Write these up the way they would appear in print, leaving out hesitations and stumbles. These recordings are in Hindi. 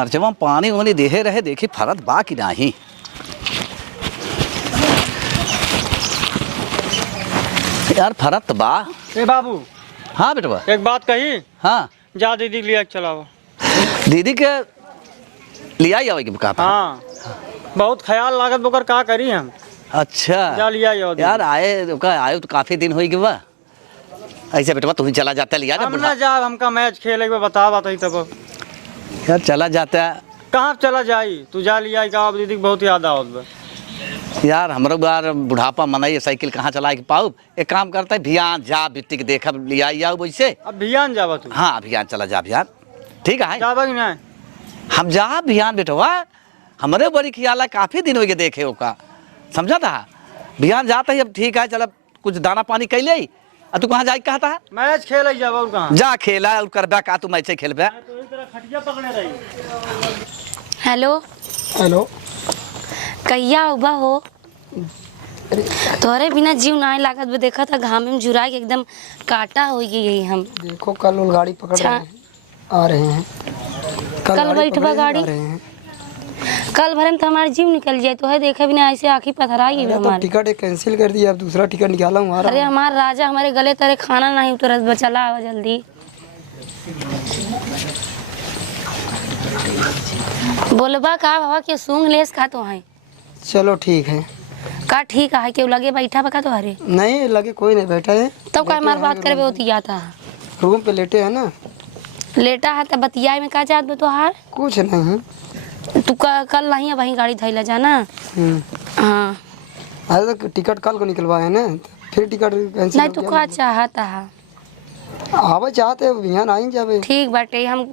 मर्चवा पानी वानी देहे रहे देखी फरत बा कि नहीं। यार फरत बा। ए बाबू। हाँ बेटवा एक बात कही। हाँ जा दीदी लिया चलाओ। दीदी के लिया आवे के कहा। हाँ बहुत ख्याल लागत बोकर का करी हम। अच्छा जा लिया यार आए तो काफी दिन हो गए। ऐसे बेटवा तुम चला जाता लिया हम ना जा हमका मैच खेले बता बात तब यार चला जाता कहाँ चला जाई तू जा लिया का दीदी की बहुत याद आवत यार हमारे बार बुढ़ापा मनाई साइकिल कहाँ चला के पाऊ। एक काम करता है भियान जा बिट्टी के देखा लिया वैसे। अब भियान जावा तू। हाँ अभियान चला जा अभियान ठीक है जावा कि नहीं। हम जा भियान बेटवा हमारे बड़ी ख्याल है काफी दिन हो गए देखे का समझा था। भियान जाता है अब ठीक है चल कुछ दाना पानी कैले तू कहाँ जाए कहता है मैच खेल जावा जा खेला और करबा का तू मैच खेलबे। हेलो हेलो कहिया उबा हो तोहरे बिना जीव ना लागत बे देखा था घाम में जुरा के एकदम काटा हो गई हम। देखो कल वो गाड़ी पकड़ रहे हैं आ रहे हैं। कल बैठवा गाड़ी कल भरे में तो हमारा जीव निकल जाए तो है देखे बिना ऐसे आँखी पथरा गई हमारी। टिकट कैंसिल कर दिया अब दूसरा टिकट निकाला हूँ। अरे हमारा राजा हमारे गले तेरे खाना नहीं उतरत बचला आवा जल्दी बोलबा का बाबा के सूंघ लेस का तो है। चलो ठीक है का ठीक है क्यों लगे बैठा बका तो हरे नहीं लगे कोई नहीं बैठा है तब का हमार बात करे होती जाता है रूम पे लेटे है ना लेटा है तब बतियाए में का जात बे तोहार कुछ नहीं। तू कल नहीं वहीं गाड़ी धैला जाना। हाँ अरे तो टिकट कल को निकलवाए ना फिर टिकट कैंसिल नहीं तू का चाहता है आवे चाहते बिहान आएंगे जावे ठीक बाटे हम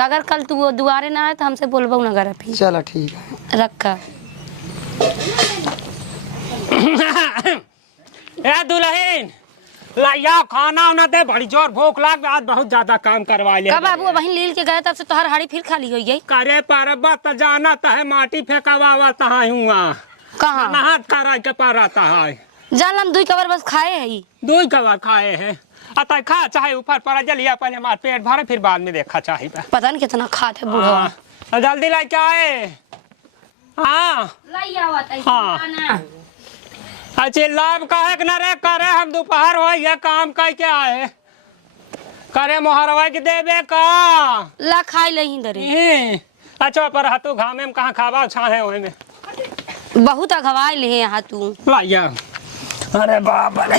अगर कल तू दुआरे ना आए तो हमसे बोलबो ना कर फिर चला ठीक है रखा। ए दुल्हन लाया खाना उना दे बड़ी जोर भूख लाग आज बहुत ज्यादा काम करवा लिया। कब बाबू वहीं लील के गए तब से तोहर हाड़ी फिर खाली हो गई। करे परबा त जाना त है माटी फेंकावा ता हुआ कहां नहात करा के पाराता है जान दुई कवर बस खाए है दो कबार खाए हैं अतः खा चाहे ऊपर पड़ा जलिया पहले हमार पेट भरे फिर बाद में देखा चाहे पता नहीं कितना खाते बूढ़ा। जल्दी ला के आए। हाँ हाँ अच्छे लाभ काहे के न रे करे हम दोपहर हो ये काम कह के आए करे मोहरवा के देवे का ला खाई लही दरे अच्छा पर हाथों घामे में कहाँ खावा छाहे ओए में बहुत अगवाई ले यहाँ तू लाया। अरे बाप रे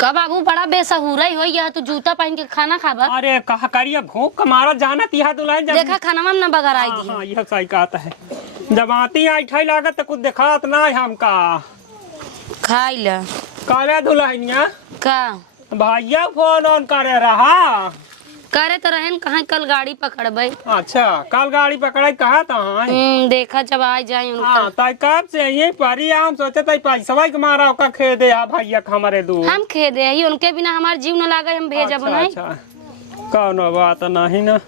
का बाबू बड़ा बेसहुरा ही हो गया तू जूता पहन के खाना खाबा। अरे कहा करिए भूख का मारा जाना तिहा दुल्हन देखा खाना में न बगराई दी। हाँ यह सही कहता है जब आती आई ठाई लागत तो कुछ दिखात ना हमका खाई ला काले दुल्हनिया का भैया फोन ऑन करे रहा करे तो रहन कहाँ कल गाड़ी पकड़बे। अच्छा कल गाड़ी पकड़ाई कहा था देखा जब आ जाए हाँ तय कब से ये परी हम सोचे तय पैसा के मारा का खे दे भैया हमारे दूर हम खे दे ही उनके बिना हमार जीव न लागे हम भेजब अच्छा, नहीं। अच्छा कौनो बात नहीं ना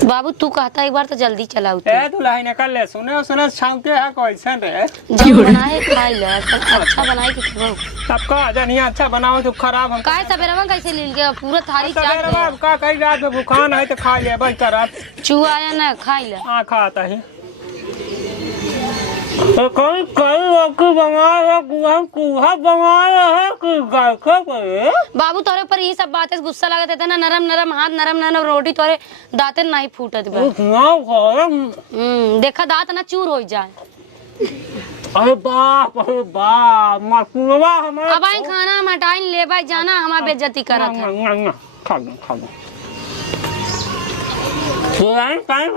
बाबू तू कहता एक बार तो जल्दी चला ए दुल्हन निकल ले सुने सुने छाउते है कैसे रे जब बनाए खाई ले अच्छा बनाए कि खिलाओ सब का जनिया अच्छा बनाओ तो खराब हम काय सवेरवा कैसे लील के पूरा थाली सवेरे बाप का कई रात में भूखान है तो खा ले भाई करत चूहा आया ना खाई ले हां खाता है तो कोई कोई वक्त बनाया हम कुहा बनाया है कि गाय के बाबू तोरे पर ये सब बातें गुस्सा लागत है ना नरम नरम हाथ नरम नरम रोटी तोरे दांते नहीं फूटत बा। देखा दांत ना चूर हो जाए। अरे बाप मकुआ हमारा अब आई खाना हम हटाइन ले भाई जाना हमार बेइज्जती करत है। खा लो यार टाइम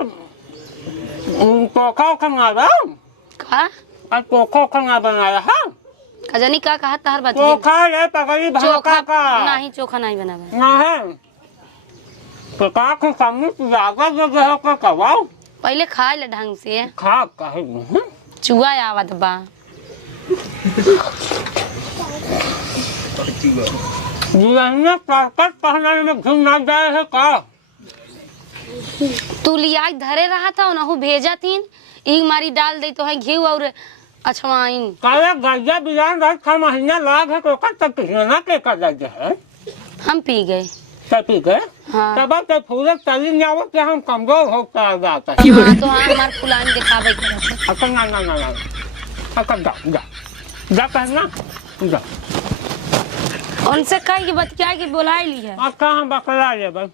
तो खाओ खाना बा का आज कोखो खाना बनाया है खजनी का कहा तार बात चोखा ले पकड़ी भाका का नहीं चोखा नहीं बनावा ना है तो का को सामने जागा जगह का कवाओ पहले खा ले ढंग से खा काहे चूहा आवत बा। जीवन ताकत पहनाने में घूम ना जाए है का तू लिया धरे रहा था उनहु भेजा तीन एक मारी डाल दे तो है घी और अछवाइन काला गजा बियान रात का महीना लाग है तो कब तक ना के कर जाए है हम पी गए तो ठीक है हाँ तब तो फूल तली नहीं आवत के हम कमजोर हो कर जाता है हाँ तो हाँ हमार फुलान दिखावे के रहते। अकल ना अकल जा कहना जा उनसे कह के बतिया के बुलाई ली है। अब कहाँ बकला ले बस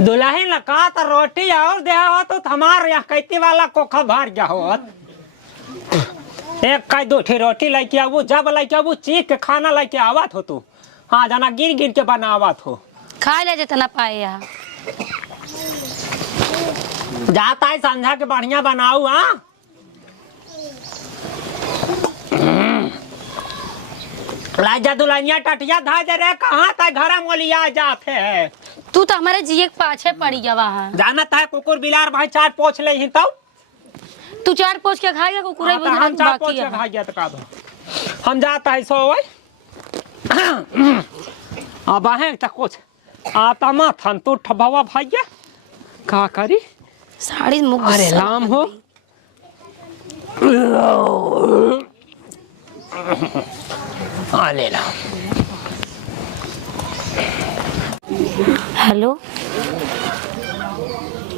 दुल्हन का तो रोटी और दे हो तो हमारे यहाँ कैती वाला कोखा भर गया हो एक कई दो ठे रोटी लेके आबू जब लेके आबू चीख के खाना लेके आवत हो तू हाँ जना गिर गिर के बनावत हो खा ले जितना पाए यहाँ जाता है संध्या के बढ़िया बनाऊ हाँ राजा दुल्हनिया टटिया धा दे रे कहाँ तक घर मोलिया जाते है तू तो हमारे जिये के पाछे पड़ी गया वहाँ। जानत है कुकुर बिलार भाई चाट पोछ ले ही तब तू चाट पोछ के खाएगा कुकुर हम चाट पोछ के खा गया तो का हम जाता है सो अब है तक कुछ आता माथन तू ठबावा भैया का करी साड़ी मुख अरे राम हो ले ला हेलो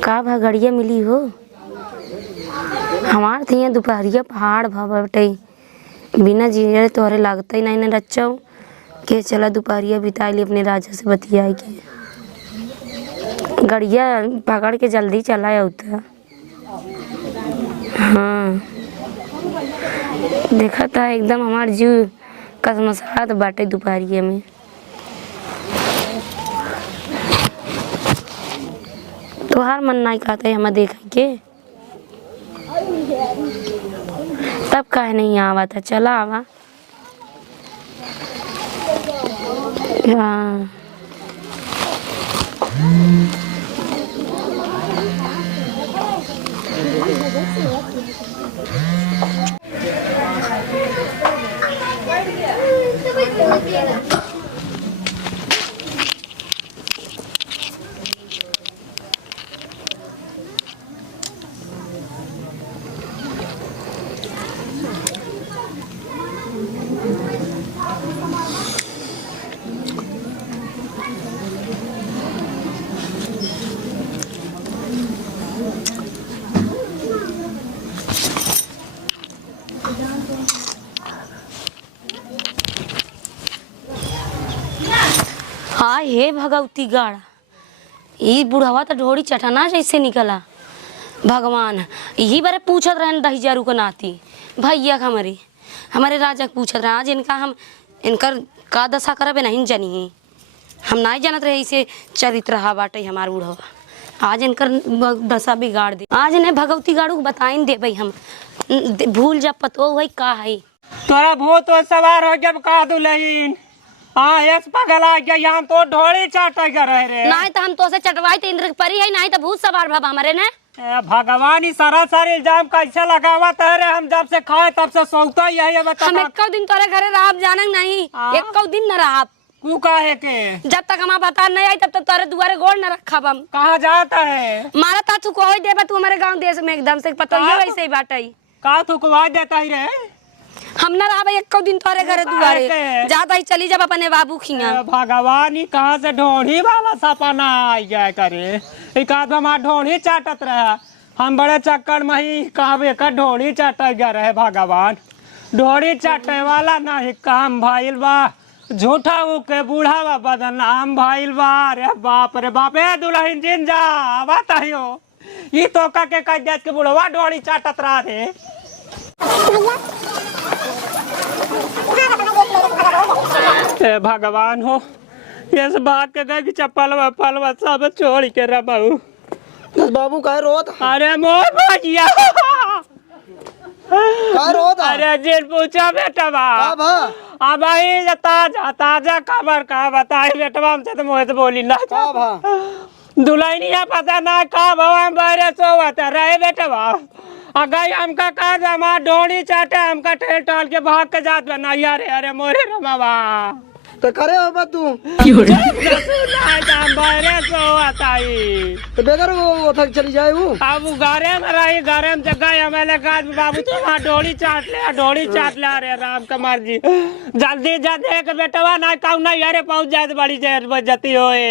का भगड़िया मिली हो हमार तो यहाँ दोपहरिया पहाड़ भटे बिना जीरे तोहरे लगता ही नहीं न रच्चाऊ के चला दोपहरिया बिता ली अपने राजा से बतिया के गड़िया पकड़ के जल्दी चला होता। हाँ देखा था एकदम हमार जीव कसमसात बाटे दोपहरिया में। तोहार मन नहीं कहता है हमें देख के तब काहे नहीं आवा था चला आवा। हाँ हाँ हे भगवती गाड़ा ये बुढ़वा तो ढोड़ी चटना जैसे निकला भगवान यही बारे पूछत रहे दही जारू को नाती भैया हमारे राजा पूछत रहे आज इनकर का दशा करबे नहीं जानी हम नहीं जानत रहे इसे चरित्र रहा बाटे हमार बुढ़वा आज इनकर दशा बिगाड़ दे आज इन्हें भगवती गाड़ू बताइन दे भाई हम भूल जब पतो हुई का है तोरा भूत सवार हो जब का दुल्हन हाँ यस पगला गया यहाँ तो ढोली चाटा कर रहे रे नहीं तो हम तो से चटवाई तो इंद्र परी है नहीं तो भूत सवार भब हमारे ने भगवान ही सरासर इल्जाम कैसे लगावा रे हम जब से खाए तब से सोता ही है बता हम एक दिन तोरे घरे रहा जानक नहीं एक दिन न रहा क्यों काहे के जब तक हमारा बता नहीं आई तब तक तोरे दुआरे गोड़ न रखा हम कहाँ जाता है मारा था तू कोई देबा तू हमारे गांव देश में एकदम से पता ही वैसे ही बाटे का तू को देता ही रे हम न रहा एक दिन तोरे घरे दुआरे जाता ही चली जब अपने बाबू खिया भगवान ही कहाँ से ढोढ़ी वाला सपना आई गया करे एक आध हमारा ढोढ़ी चाटत रहा हम बड़े चक्कर में ही कहबे का ढोढ़ी चाट गया रहे भगवान ढोढ़ी चाटे वाला नहीं काम भाईल बा झूठा के बूढ़ा बा बदनाम भाईल बा रे बाप ए दुल्हन जिन जा बताइयो ये तो के कह देत के बुढ़वा ढोढ़ी चाटत रहा थे भगवान हो इस बात के कह चप्पल पलवा सब छोड़ के रबू बाबू कहे रोत अरे मोर भजिया कहे रोत अरे जिन पूछा बेटा बा अब आई ताजा ताजा खबर का बताई बेटवा हमसे तो मोहित बोली ना दुल्हनिया पता ना का भवन बारे सोवत रहे बेटवा अगर हमका का जमा ढोड़ी चाटे हमका ठेल टाल के भाग के जात बना अरे अरे मोरे रमावा तो करे हो तू हम बाहरे से बताई तो बेगर वो थक चली जाए वो। अब घरे में रही, घरे में जगह हमें कहा बाबू तो वहाँ डोरी चाट ले। अरे राम कमर जी जल्दी जल्दी के बेटवा ना कहू ना यारे पहुंच जाए बड़ी देर बजती होए।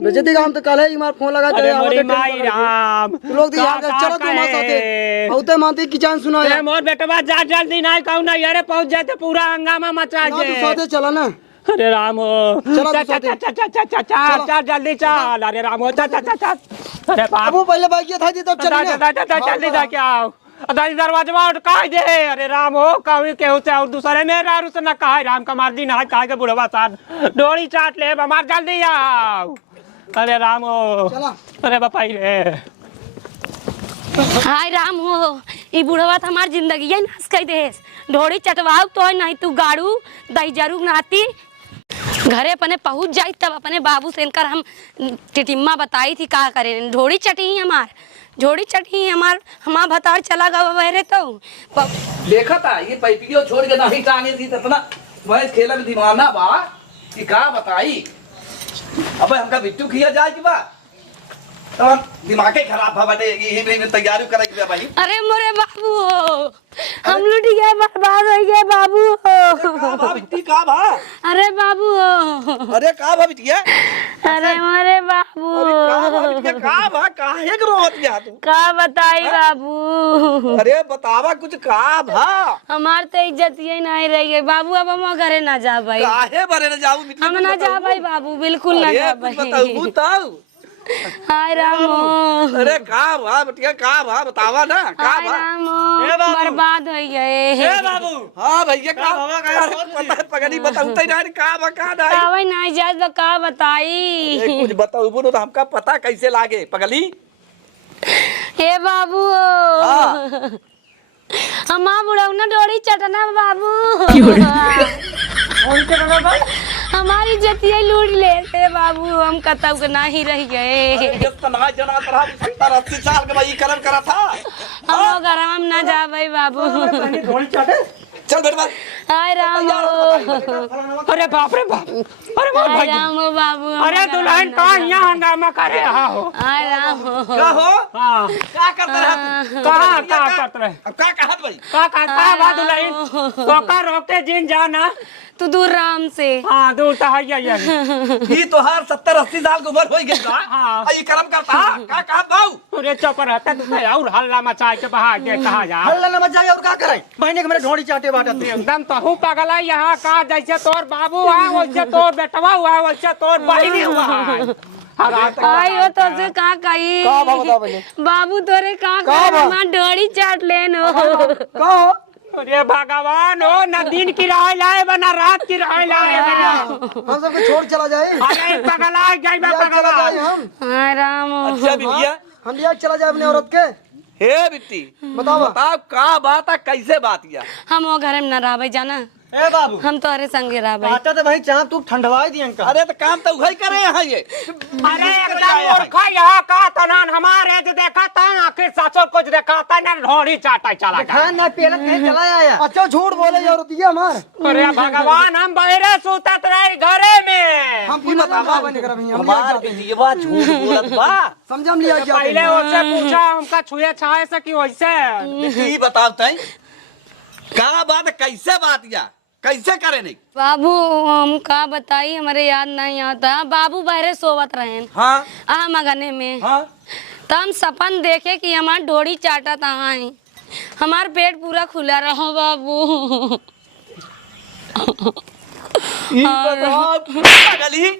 बेचती काम तो कल है मार फोन लगा अरे मोरी माई राम तू लोग चलो तू मां साथे बहुते मानती की जान सुना है मोर बेटवा जा जल्दी ना कहू ना यारे पहुंच जाए तो पूरा हंगामा मचा तू दे। साथे चला ना। अरे राम हो चलो चल तू साथे। चल जल्दी चल। अरे राम हो चल। अरे बाप अब वो पहले बाइक ये था जी तब चली ना। जल्दी जाके आओ दादी दरवाजा उठका दे। अरे राम हो कभी केहू से और दूसरे में रारू से न कहा राम कमार जी ना कहा के बुढ़वा साथ डोरी चाट ले हमार जल्दी आओ। अरे राम हो चला। अरे बापाई रे हाय राम हो ई बुढ़वा तो हमार जिंदगी है नाश कर दे। ढोड़ी चटवाओ तो नहीं तू गाड़ू दही जरू नाती घरे अपने पहुंच जाई तब अपने बाबू से इनकर हम टिटिम्मा बताई थी का करे। ढोड़ी चटी हमार झोड़ी चटी हमार भतार चला गवा बहरे तो देखा था ये पैपियो छोड़ के नहीं टांगे थी इतना मैं खेला में दीवाना बा कि का बताई। अबे हमका बिट्टू खिया जाए कि बा तब दिमागे खराब है बटे ये तैयारी करे के भाई। अरे मोरे बाबू हो हम लूट गए बर्बाद हो गए बाबू हो। का भा बिट्टी का भा अरे बाबू हो अरे का भा बिटिया अरे मोरे बाबू अरे का भा बिटिया का भा काहे के रोत गया तू का बताई बाबू। अरे बतावा कुछ का भा हमार तो इज्जत ही नहीं रही है बाबू। अब हम घरे ना जा भाई काहे बरे न जाऊ बिटिया हम ना जा भाई बाबू बिल्कुल ना जा भाई। बताऊ बताऊ हाय रामो अरे का भा बिटिया का भा बतावा ना का हाय भा रामो बर्बाद हो गए बाबू हाँ भैया का पता है पगड़ी बताऊ तई ना का भा का नहीं कावई ना इजाज बा का बताई। कुछ बताऊ बोलो तो हमका पता कैसे लागे पगली। हे बाबू हमार बुढ़ौना डोरी चटना बाबू हमारी इज्जतिया लूट लेते बाबू। हम कतौ के नहीं रह गए। 70-80 साल के भाई कर्म करा था हम गरम ना जा भाई बाबू। चल बेटा हाय राम अरे बाप रे बाप अरे बाप हाय भाई राम बाबू। अरे दुल्हन का यहाँ हंगामा करे रहा हो। हाय राम क्या हो हाँ क्या करते रहे कहाँ करते रहे अब क्या कहा भाई का बात दुल्हन तो का रोकते जिन जाना तू दूर राम से। हाँ दूर तो है ये तो हर 70-80 साल की उम्र हो गई का हाँ। ये कर्म करता क्या कहा बाऊ अरे चुप रहता तू और हल्ला मचा के बहा के कहा जा हल्ला न मच जाए और क्या करे महीने के मेरे ढोड़ी चाटे बाटत एकदम तो हूँ पगला यहाँ का जैसे तोर बाबू है वैसे तोर बेटवा हुआ है वैसे तोर बहनी हुआ है। आई हो तो से का कही का बा बता पहले बाबू तोरे का कर डोरी चाट लेनो का हो अरे भगवान हो न दिन की राह लाए बना रात की राह लाए बना हम सबको छोड़ चला जाए अरे पगला जाए चला पगला जाए हम हाय राम अच्छा बिटिया हम लिया चला जाए अपने औरत के हे बिट्टी बताओ बताओ का बात है कैसे बात किया हम वो घर में न रहबै जाना ए बाबू हम तोहरे संगे रहबै। आता तो भाई चाह तू ठंडवाई दी अंकल। अरे तो काम तो वही करे यहाँ ये अरे एकदम मूर्खा यहाँ का तनान हमारे जो देखा था आखिर सासो कुछ देखा था ना ढोड़ी चाटा चला गया। खान ना पेला कहीं चला आया। अच्छा झूठ बोले औरत ये हमार अरे भगवान हम बहरे सुतत रहे घरे में हम पुनः बाबा बने कर हम हमार बिटिया झूठ बोलत बा समझ हम लिया क्या पहले उससे पूछा हमका छुए छाए से कि वैसे बिट्टी बताओ तई का बात कैसे बात किया कैसे करे नहीं बाबू हम का बताई हमारे याद नहीं आता। बाबू बहरे सोवत रहे हाँ आ मगने में हाँ तो हम सपन देखे कि हमार डोरी चाटा तहाँ है हमार पेट पूरा खुला रहो बाबू। ई बताओ पगली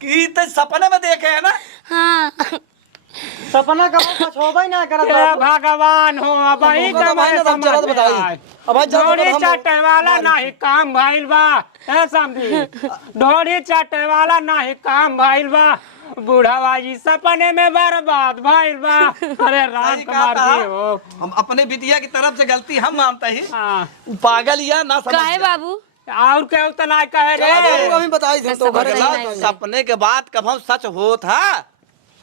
की तो सपने में देखे है ना हाँ सपना का कुछ होबे ना करत हे भगवान हो अब ही भगवान कमाए ने सब चलत बताई। अब आज ढोड़ी हम चाटे वाला नहीं काम भइल बा है समझी ढोड़ी चाटे वाला नहीं काम भइल बा बूढ़ावा जी सपने में बर्बाद भइल बा। अरे राम सही कुमार कहा जी था। हो हम अपने बिटिया की तरफ से गलती हम मानते ही हाँ पागल या ना समझ काहे बाबू और क्या तो ना कहे रे अभी बताई थे तो घर पगला सपने के बाद कब हम सच हो था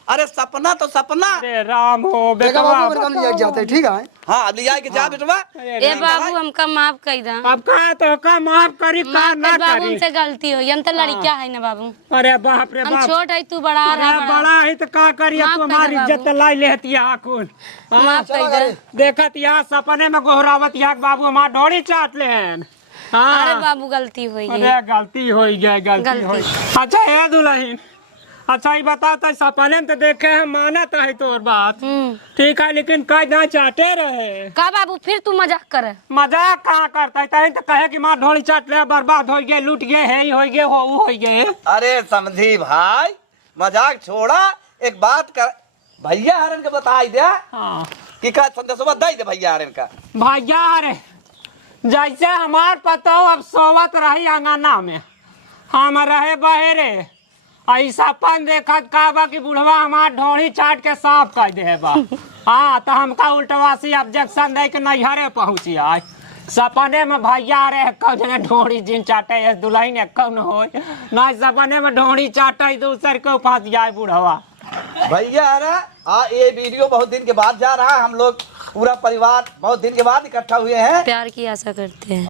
अरे सपना तो सपना। अरे राम हो देखा बेटवा। बाबू मेरे काम लिया जाते हैं, ठीक है। हाँ लिया के जा बेटवा। ए बाबू हमका माफ कर दा। अब का तो का माफ करी का माफ ना कर बाबू, करी। हमसे गलती हुई, हम तो लड़किया है ना बाबू। अरे बाप रे हम बाप। छोट है, तू बड़ा अरे रहा बड़ा है तो का करी, माफ तू कर दे हमारी बाबू। इज्जत लाई लेती है आकुल। माफ कर दे। देखत यहाँ सपने में गोहरावत यहाँ बाबू हमार ढोड़ी चाट ले हैं। हाँ। अरे बाबू गलती हुई है। अरे गलती हो गई, गलती गलती। हुई। अच्छा है दुल्हन, अच्छा ये बता तो सपने में तो देखे हम मानत है तोर बात, ठीक है, लेकिन कई ना चाटे रहे। का बाबू फिर तू मजाक कर। मजाक कहाँ करता है, तही तो कहे कि माँ ढोली चाट ले, बर्बाद हो गए, लूट गए, है हो गए, हो गए। अरे समझी भाई मजाक छोड़ा, एक बात कर भैया हरन के बताई दे हाँ कि का संदेशवा दे दे भैया हरन का। भैया अरे जैसे हमार पता हो अब सोवत रही अंगना में, हम रहे बहेरे, ऐसा पन देखा का कि बुढ़वा हमार ढोड़ी चाट के साफ कर दे बा। हाँ तो हमका उल्टवासी ऑब्जेक्शन दे के नैहरे पहुँची आए। सपने में भैया रे कौ जने ढोड़ी जिन चाटे दुल्हन कौन हो ना, सपने में ढोड़ी चाटे दूसर को फंस जाए बुढ़वा। भैया अरे ये वीडियो बहुत दिन के बाद जा रहा है, हम लोग पूरा परिवार बहुत दिन के बाद इकट्ठा हुए हैं। प्यार की आशा करते हैं।